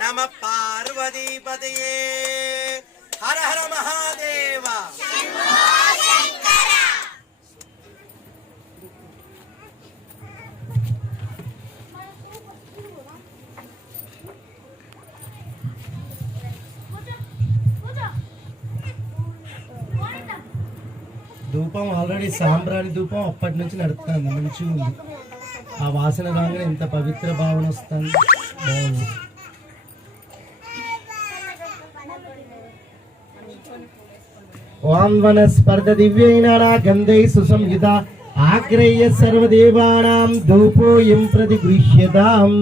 नमः पार्वतीपतये हर हर महादेव ధూపం ఆల్రెడీ సాంబ్రాణి ధూపం అప్పటి నుంచి నడుస్తుంది, మంచిగా ఉంది. ఆ వాసన రాగానే ఎంత పవిత్ర భావన వస్తుంది, బాగుంది. ఓం వనస్పర్ధ దివ్యైనా గంధై సుసంయుత ఆగ్రహ్య సర్వదేవానాం ధూపోయం ప్రతిగృహ్యతాం.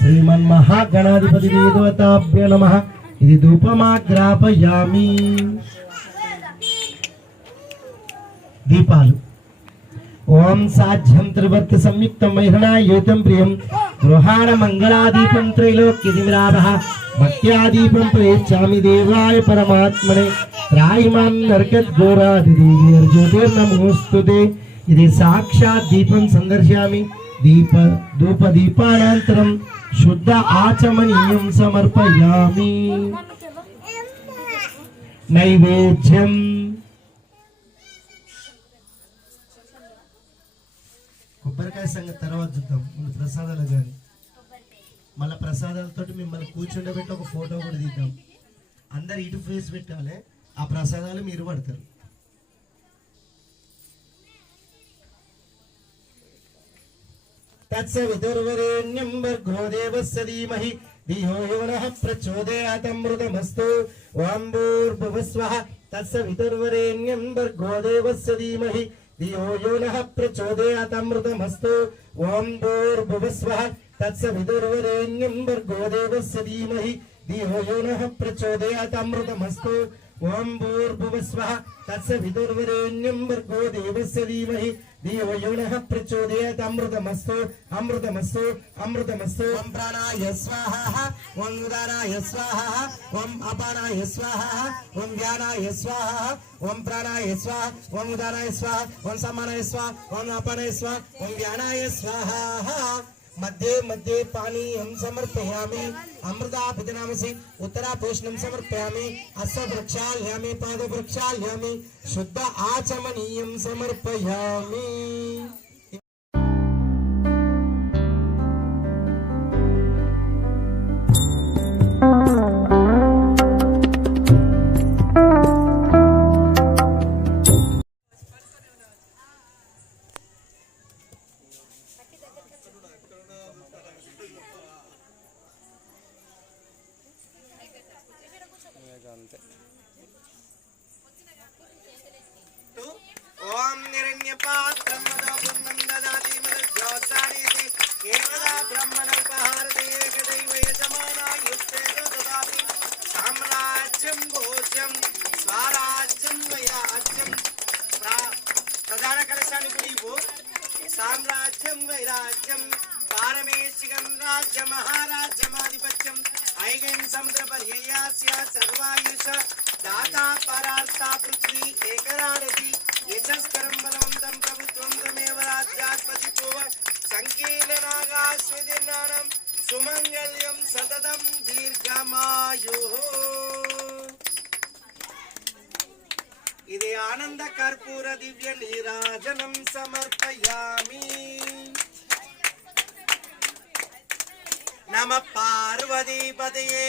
శ్రీమన్మహాగణాధిపతి దేవతాభ్యో నమః. ఇది ధూపమాగ్రాపయామి. దీపాలు. ఓం సాధ్యం త్రివర్త సంయుక్తం మహిళాయుతం ప్రియం గృహాణ మంగళాదీపం త్రైలోక్యదిమిరాభః భక్త్యాదీపం ప్రయచ్ఛామి దేవాయ పరమాత్మనే త్రాయిమాం నరకద్ఘోరాదిర్జ్యోతిర్నమోస్తుతే. ఇది సాక్షాత్ దీపం సందర్శయామి. ధూప దీపానంతరం శుద్ధ ఆచమనీయం సమర్పయామి. నైవేద్యం. కొబ్బరికాయ సంగతి తర్వాత చూద్దాం, ముందు ప్రసాదాలు కానీ. మళ్ళీ ప్రసాదాలతో మిమ్మల్ని కూర్చుండబెట్టి ఒక ఫోటో కూడా తీద్దాం. అందరు ఇటు ఫేస్ పెట్టాలి, ఆ ప్రసాదాలు మీరు పడతారు. తత్సవితుర్వరేణ్యం భర్గో దేవస్య ధీమహి ధియో యో నః ప్రచోదయాత్ అమృతమస్తు. ఓం భూర్భువస్వః తత్సవితుర్వరేణ్యం భర్గో దేవస్య ధీమహి ధియో యో నః ప్రచోదయాత్ అమృతమస్తు. ఓం భూర్భువస్వః తత్సవితుర్వరేణ్యం భర్గో దేవస్య ధీమహి ధియో యో నః ప్రచోదయాత్ అమృతమస్తు. ఓం భూర్భువస్వః తత్సవితుర్వరేణ్యం భర్గో దేవస్య ధీమహి ధియో యో నః ప్రచోదయాత్ అమృతమస్తు. అమృతమస్తు అమృతమస్తు. ఓం ప్రాణాయ స్వాహ, ఓం ఉదానాయ స్వాహ, ఓం అపానాయ స్వాహ, ఓం వ్యానాయ స్వాహ, ఓం ప్రాణాయ స్వాహ, ఓం ఉదానాయ స్వాహ, ఓం సమానాయ స్వాహ, ఓం అపానాయ స్వాహ, ఓం వ్యానాయ స్వాహ. मध्ये मध्ये पानीयं समर्पयामि. अमृताभिधनामसि उत्तरापोषणं समर्पयामि. अस्य वृक्षाल्यामि पादवृक्षाल्यामि शुद्ध आचमनीयं समर्पयामि. ओम निरण्यपात्रं मदोपन्नं ददाति मदज्योत्सारीति एकदा ब्रह्मणोपहारति एकदैव यजमानायुक्तेन ददाति. साम्राज्यं भोज्यं स्वराज्यं वैराज्यं. प्रधान कलशानि कुडिवो साम्राज्यं वैराज्यं पारमेशिकं राज्य महाराज्यमाधिपत्यं ऐगं समुद्रपर्ययास्य सर्वायुष दाता परार्ता पृथ्वी एकराडति. यशस्करं बलवन्तं प्रभुत्वं तमेव राज्याधिपति भुव. संकीर्णनागाश्वदिनानं सुमङ्गल्यं सततं दीर्घमायुः. इदे आनंद कर्पूर दिव्य नीराजनं समर्पयामि. नमः पार्वतीपतये